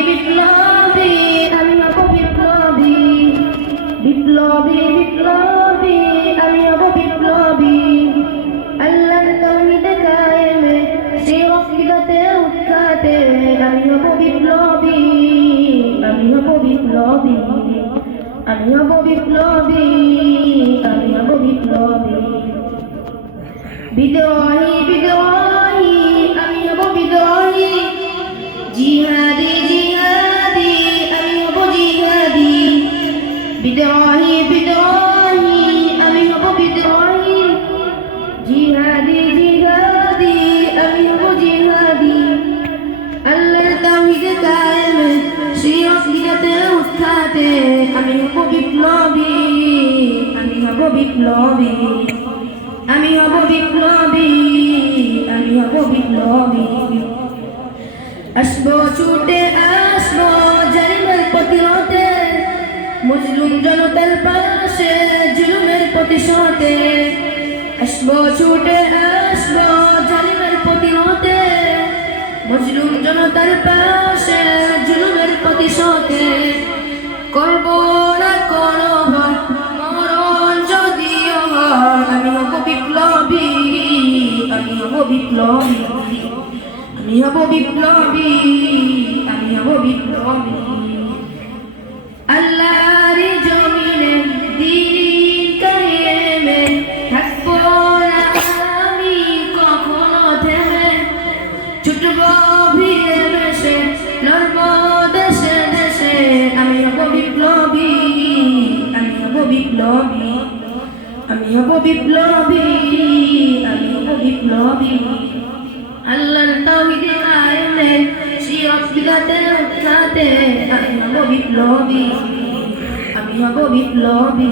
বিপ্লবী আমি হব বিপ্লবী বিপ্লবী বিপ্লবী আমি হব বিপ্লবী আল্লাহর তাওহীদে কায়েমে শিরক বিদআতে উৎখাতে আমি হব বিপ্লবী আমি হব বিপ্লবী আমি হব বিপ্লবী আমি হব বিপ্লবী বিদ্রোহী বিদ্রোহী আমি হব বিদ্রোহী জিহাদি জিহাদি আমি হব জিহাদি বিদ্রোহী বিদ্রোহী আমি হব বিদ্রোহী জিহাদি জিহাদি আমি হব জিহাদি আল্লাহর তাওহীদে কায়েমে শিরক বিদআতে উৎখাতে আমি হব বিপ্লবী আমি হব বিপ্লবী আমি হব বিপ্লবী আমি হব বিপ্লবী আসবো ছুটে আসবো জালিমের প্রতিরোধে মুজলুম জনতার পাশে জুলুমের প্রতিশোধে আসবো ছুটে আসবো জালিমের প্রতিরোধে মুজলুম জনতার পাশে জুলুমের প্রতিশোধে করব না কোনো ভয় মরণ যদিও হয় আমি হব বিপ্লবী আমি হব বিপ্লবী আমি হব বিপ্লবী আমি হব বিপ্লবী আল্লাহর জমিনে দ্বীন কায়েমে থাকবো না আমি কখনো থেমে ছুটবো ভিড়ে বেশে লড়বো দেশে দেশে আমি হব বিপ্লবী আমি হব বিপ্লবী আমি হব বিপ্লবী আমি হব বিপ্লবী আল্লাহর তাওহীদে কায়েমে শিরক বিদআতে উৎখাতে আমি হব বিপ্লবী আমি হব বিপ্লবী